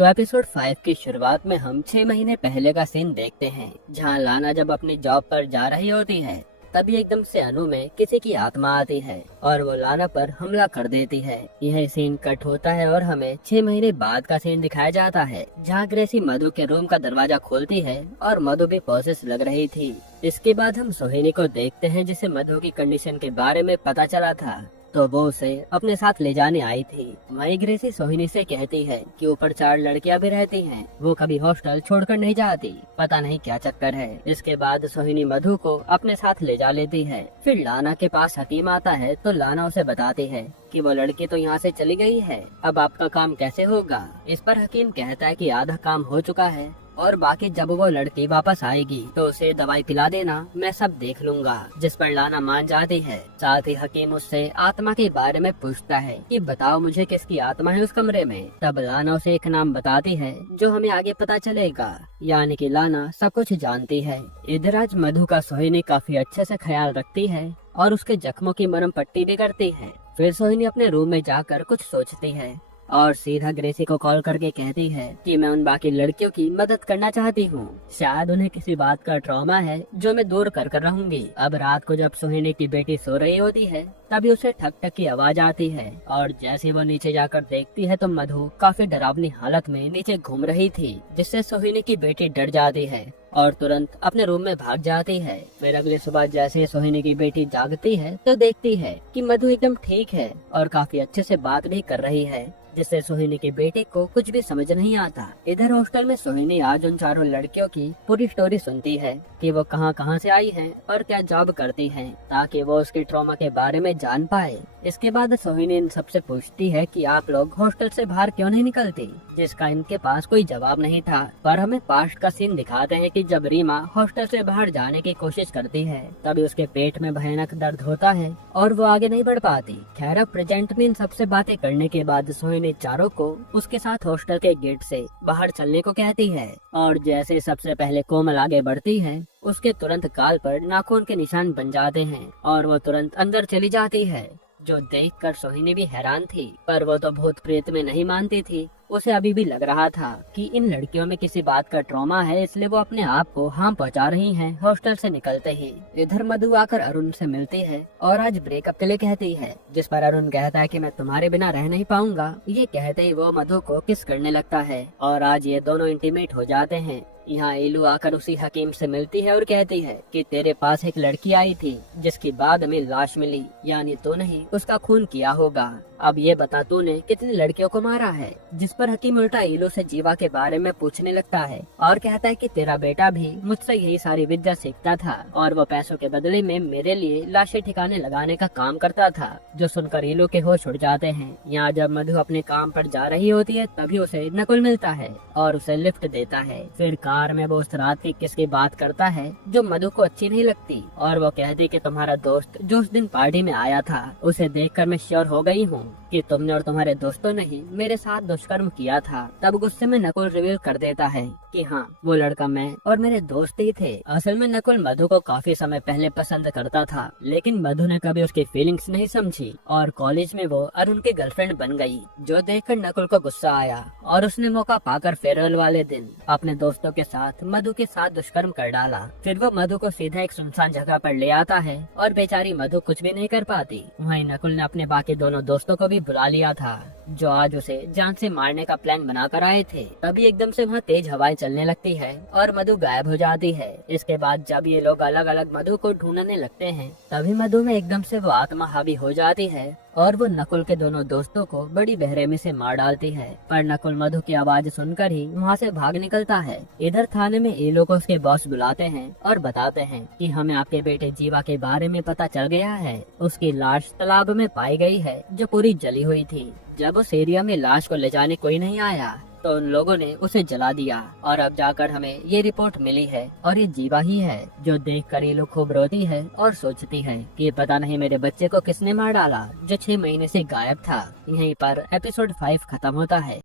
तो एपिसोड 5 की शुरुआत में हम 6 महीने पहले का सीन देखते हैं, जहां लाना जब अपनी जॉब पर जा रही होती है तभी एकदम से अनु में किसी की आत्मा आती है और वो लाना पर हमला कर देती है। यह सीन कट होता है और हमें 6 महीने बाद का सीन दिखाया जाता है, जहां ग्रेसी मधु के रूम का दरवाजा खोलती है और मधु भी पॉसेस लग रही थी। इसके बाद हम सोहिनी को देखते हैं, जिसे मधु की कंडीशन के बारे में पता चला था, तो वो उसे अपने साथ ले जाने आई थी। वहीं ग्रेसी सोहिनी से कहती है कि ऊपर 4 लड़कियां भी रहती हैं, वो कभी हॉस्टल छोड़कर नहीं जाती, पता नहीं क्या चक्कर है। इसके बाद सोहिनी मधु को अपने साथ ले जा लेती है। फिर लाना के पास हकीम आता है, तो लाना उसे बताती है कि वो लड़की तो यहाँ से चली गई है, अब आपका काम कैसे होगा। इस पर हकीम कहता है कि आधा काम हो चुका है और बाकी जब वो लड़की वापस आएगी तो उसे दवाई पिला देना, मैं सब देख लूंगा। जिस पर लाना मान जाती है। साथ ही हकीम उससे आत्मा के बारे में पूछता है कि बताओ मुझे किसकी आत्मा है उस कमरे में। तब लाना उसे एक नाम बताती है जो हमें आगे पता चलेगा, यानी कि लाना सब कुछ जानती है। इधर आज मधु का सोहिनी काफी अच्छे से ख्याल रखती है और उसके जख्मों की मरहम पट्टी भी करती है। फिर सोहिनी अपने रूम में जाकर कुछ सोचती है और सीधा ग्रेसी को कॉल करके कहती है कि मैं उन बाकी लड़कियों की मदद करना चाहती हूँ, शायद उन्हें किसी बात का ट्रॉमा है जो मैं दूर कर कर रहूंगी। अब रात को जब सोहिनी की बेटी सो रही होती है तभी उसे ठक ठक की आवाज आती है और जैसे वो नीचे जाकर देखती है तो मधु काफी डरावनी हालत में नीचे घूम रही थी, जिससे सोहिनी की बेटी डर जाती है और तुरंत अपने रूम में भाग जाती है। फिर अगली सुबह जैसे सोहिनी की बेटी जागती है तो देखती है कि मधु एकदम ठीक है और काफी अच्छे से बात भी कर रही है, जिससे सोहिनी के बेटे को कुछ भी समझ नहीं आता। इधर हॉस्टल में सोहिनी आज उन 4 लड़कियों की पूरी स्टोरी सुनती है कि वो कहां से आई हैं और क्या जॉब करती हैं, ताकि वो उसके ट्रॉमा के बारे में जान पाए। इसके बाद सोहिनी इन सबसे पूछती है कि आप लोग हॉस्टल से बाहर क्यों नहीं निकलती, जिसका इनके पास कोई जवाब नहीं था। पर हमें पास्ट का सीन दिखाते हैं कि जब रीमा हॉस्टल से बाहर जाने की कोशिश करती है तभी उसके पेट में भयानक दर्द होता है और वो आगे नहीं बढ़ पाती। खैर अब प्रेजेंट में इन सबसे बातें करने के बाद सोहिनी चारों को उसके साथ हॉस्टल के गेट से बाहर चलने को कहती है और जैसे सबसे पहले कोमल आगे बढ़ती है उसके तुरंत गाल पर नाखून के निशान बन जाते हैं और वो तुरंत अंदर चली जाती है, जो देखकर सोहिनी भी हैरान थी। पर वो तो भूत प्रेत में नहीं मानती थी, उसे अभी भी लग रहा था कि इन लड़कियों में किसी बात का ट्रॉमा है, इसलिए वो अपने आप को हार्म पहुंचा रही हैं। हॉस्टल से निकलते ही इधर मधु आकर अरुण से मिलती है और आज ब्रेकअप के लिए कहती है, जिस पर अरुण कहता है कि मैं तुम्हारे बिना रह नहीं पाऊंगा। ये कहते ही वो मधु को किस करने लगता है और आज ये दोनों इंटीमेट हो जाते हैं। यहाँ एलू आकर उसी हकीम से मिलती है और कहती है कि तेरे पास एक लड़की आई थी जिसकी बाद में लाश मिली, यानी तो नहीं उसका खून किया होगा। अब ये बता तूने कितनी लड़कियों को मारा है। जिस पर हकीम उल्टा एलू से जीवा के बारे में पूछने लगता है और कहता है कि तेरा बेटा भी मुझसे यही सारी विद्या सीखता था और वो पैसों के बदले में मेरे लिए लाशें ठिकाने लगाने का काम करता था। जो सुनकर एलू के होश उड़ जाते हैं। यहाँ जब मधु अपने काम पर जा रही होती है तभी उसे नकुल मिलता है और उसे लिफ्ट देता है। फिर कार में वो उस रात की किसकी बात करता है जो मधु को अच्छी नहीं लगती और वो कहती कि तुम्हारा दोस्त जो उस दिन पार्टी में आया था उसे देखकर मैं श्योर हो गई हूँ कि तुमने और तुम्हारे दोस्तों ने ही मेरे साथ दुष्कर्म किया था। तब गुस्से में नकुल रिवील कर देता है कि हाँ वो लड़का मैं और मेरे दोस्त ही थे। असल में नकुल मधु को काफी समय पहले पसंद करता था, लेकिन मधु ने कभी उसकी फीलिंग्स नहीं समझी और कॉलेज में वो अरुण की गर्लफ्रेंड बन गई, जो देखकर नकुल को गुस्सा आया और उसने मौका पाकर फेयरवेल वाले दिन अपने दोस्तों के साथ मधु के साथ दुष्कर्म कर डाला। फिर वो मधु को सीधा एक सुनसान जगह पर ले आता है और बेचारी मधु कुछ भी नहीं कर पाती। वहीं नकुल ने अपने बाकी दोनों दोस्तों को भी बुला लिया था, जो आज उसे जान से मारने का प्लान बनाकर आए थे। तभी एकदम से वहाँ तेज हवाएं चलने लगती है और मधु गायब हो जाती है। इसके बाद जब ये लोग अलग अलग मधु को ढूंढने लगते हैं तभी मधु में एकदम से वो आत्मा हावी हो जाती है और वो नकुल के दोनों दोस्तों को बड़ी बेरहमी से मार डालती है। पर नकुल मधु की आवाज सुनकर ही वहाँ से भाग निकलता है। इधर थाने में ये लोग उसके बॉस बुलाते हैं और बताते हैं कि हमें आपके बेटे जीवा के बारे में पता चल गया है। उसकी लाश तालाब में पाई गई है जो पूरी जली हुई थी। जब उस एरिया में लाश को ले जाने कोई नहीं आया तो उन लोगों ने उसे जला दिया और अब जाकर हमें ये रिपोर्ट मिली है और ये जीवा ही है, जो देखकर ये लोग खूब रोती है और सोचती है कि पता नहीं मेरे बच्चे को किसने मार डाला जो 6 महीने से गायब था। यहीं पर एपिसोड 5 खत्म होता है।